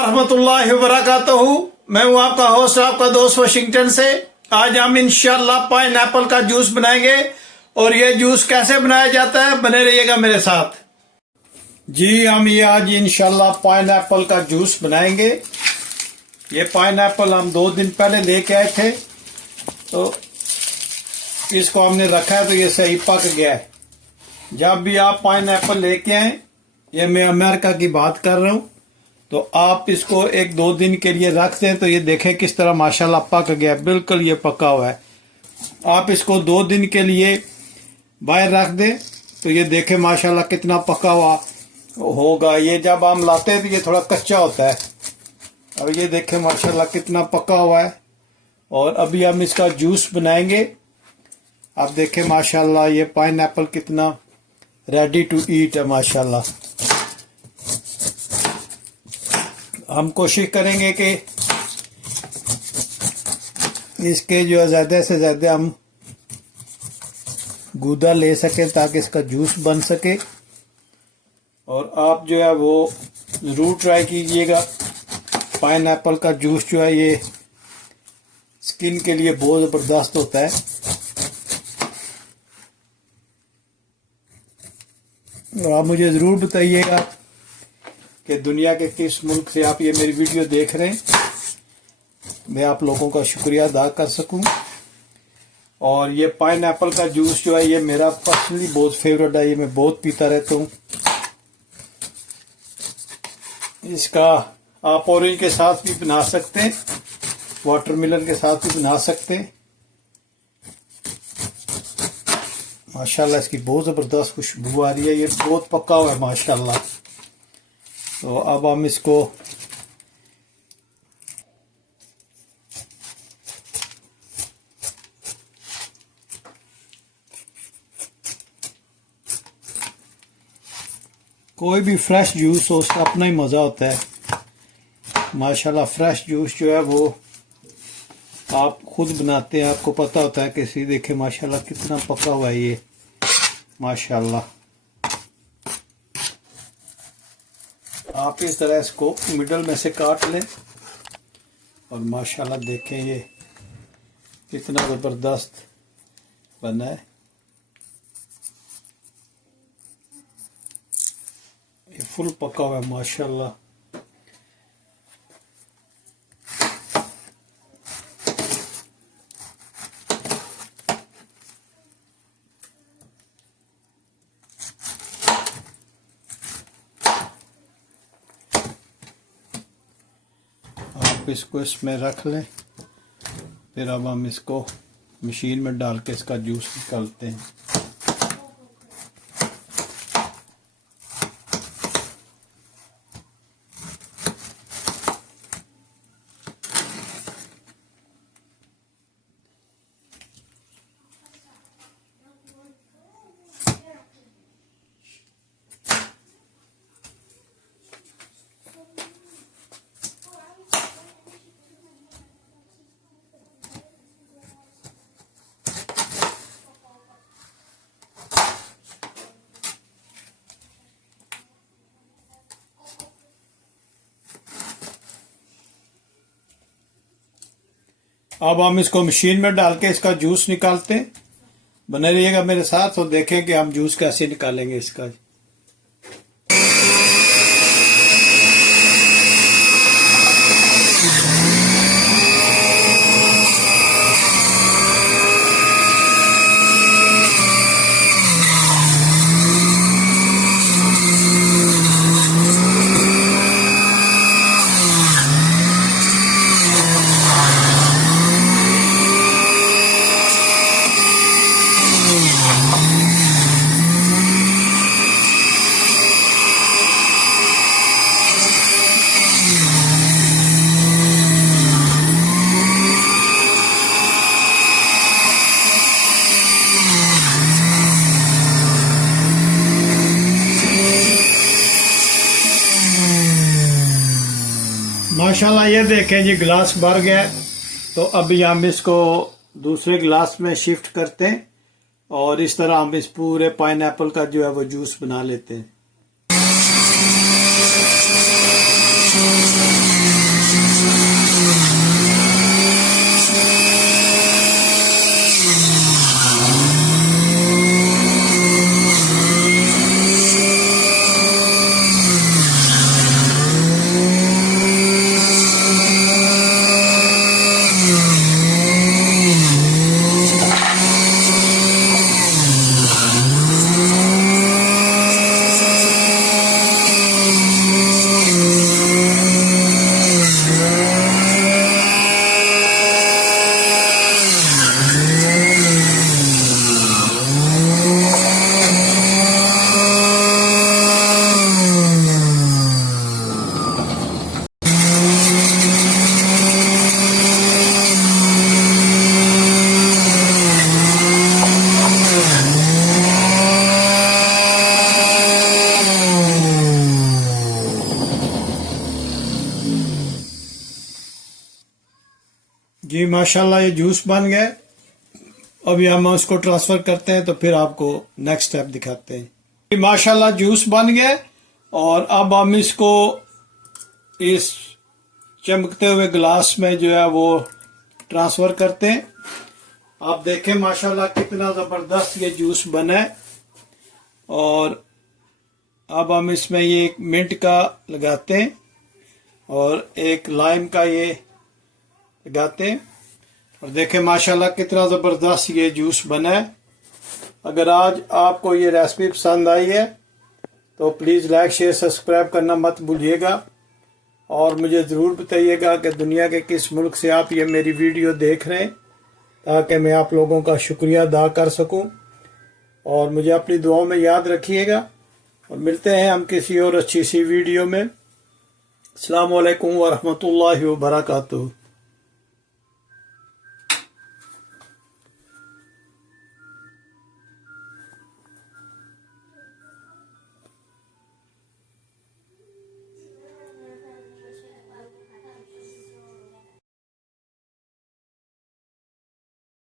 रहमतुल्लाहि व बरकातहू। मैं हूं आपका होस्ट, आपका दोस्त वाशिंगटन से। आज हम इंशाल्लाह पाइनएप्पल का जूस बनाएंगे और ये जूस कैसे बनाया जाता है, बने रहिएगा मेरे साथ। जी, हम ये आज इंशाल्लाह पाइनएप्पल का जूस बनाएंगे। ये पाइनएप्पल हम 2 दिन पहले लेके आए थे, तो इसको हमने रखा है तो ये सही पक गया है। जब भी आप पाइनएप्पल लेके आए, ये मैं अमेरिका की बात कर रहा हूँ, तो आप इसको 1-2 दिन के लिए रख दें तो ये देखें किस तरह माशाल्लाह पक गया, बिल्कुल ये पका हुआ है। आप इसको 2 दिन के लिए बाहर रख दें तो ये देखें माशाल्लाह कितना पका हुआ होगा। ये जब हम लाते हैं तो ये थोड़ा कच्चा होता है। अब ये देखें माशाल्लाह कितना पका हुआ है। और अभी हम इसका जूस बनाएंगे। आप देखें माशाल्लाह ये पाइनएप्पल कितना रेडी टू ईट है माशाल्लाह। हम कोशिश करेंगे कि इसके जो है ज़्यादा से ज़्यादा हम गूदा ले सकें ताकि इसका जूस बन सके। और आप जो है वो ज़रूर ट्राई कीजिएगा। पाइनएप्पल का जूस जो है ये स्किन के लिए बहुत ज़बरदस्त होता है। और आप मुझे ज़रूर बताइएगा कि दुनिया के किस मुल्क से आप ये मेरी वीडियो देख रहे हैं, मैं आप लोगों का शुक्रिया अदा कर सकूं। और ये पाइनएप्पल का जूस जो है ये मेरा पर्सनली बहुत फेवरेट है, ये मैं बहुत पीता रहता हूँ। इसका आप ऑरेंज के साथ भी बना सकते हैं, वाटरमेलन के साथ भी बना सकते हैं। माशाल्लाह इसकी बहुत ज़बरदस्त खुशबू आ रही है, ये बहुत पका हुआ है माशाल्लाह। तो अब हम इसको कोई भी फ्रेश जूस हो उसका अपना ही मज़ा होता है माशाल्लाह। फ्रेश जूस जो है वो आप खुद बनाते हैं, आपको पता होता है कैसे। देखें माशाल्लाह कितना पका हुआ है ये माशाल्लाह। आप इस तरह इसको मिडल में से काट लें और माशाल्लाह देखें ये कितना ज़बरदस्त बना है। ये फुल पका हुआ है माशाल्लाह। इसको इसमें रख लें, फिर अब हम इसको मशीन में डाल के इसका जूस निकालते हैं। अब हम इसको मशीन में डाल के इसका जूस निकालते हैं। बने रहिएगा मेरे साथ और देखें कि हम जूस कैसे निकालेंगे इसका। माशाल्लाह ये देखें जी गिलास भर गया। तो अभी हम इसको दूसरे गिलास में शिफ्ट करते हैं और इस तरह हम इस पूरे पाइनएप्पल का जो है वो जूस बना लेते हैं। जी माशाल्लाह ये जूस बन गए। अभी हम उसको ट्रांसफर करते हैं तो फिर आपको नेक्स्ट स्टेप दिखाते हैं। जी माशाल्लाह जूस बन गए और अब हम इसको इस चमकते हुए गिलास में जो है वो ट्रांसफर करते हैं। आप देखें माशाल्लाह कितना ज़बरदस्त ये जूस बना है। और अब हम इसमें ये एक मिंट का लगाते हैं और एक लाइम का ये लगाते हैं और देखें माशाल्लाह कितना ज़बरदस्त ये जूस बना है। अगर आज आपको ये रेसिपी पसंद आई है तो प्लीज़ लाइक शेयर सब्सक्राइब करना मत भूलिएगा और मुझे ज़रूर बताइएगा कि दुनिया के किस मुल्क से आप ये मेरी वीडियो देख रहे हैं, ताकि मैं आप लोगों का शुक्रिया अदा कर सकूं। और मुझे अपनी दुआओं में याद रखिएगा और मिलते हैं हम किसी और अच्छी सी वीडियो में। अस्सलाम वालेकुम व रहमतुल्लाहि व बरकातुहू।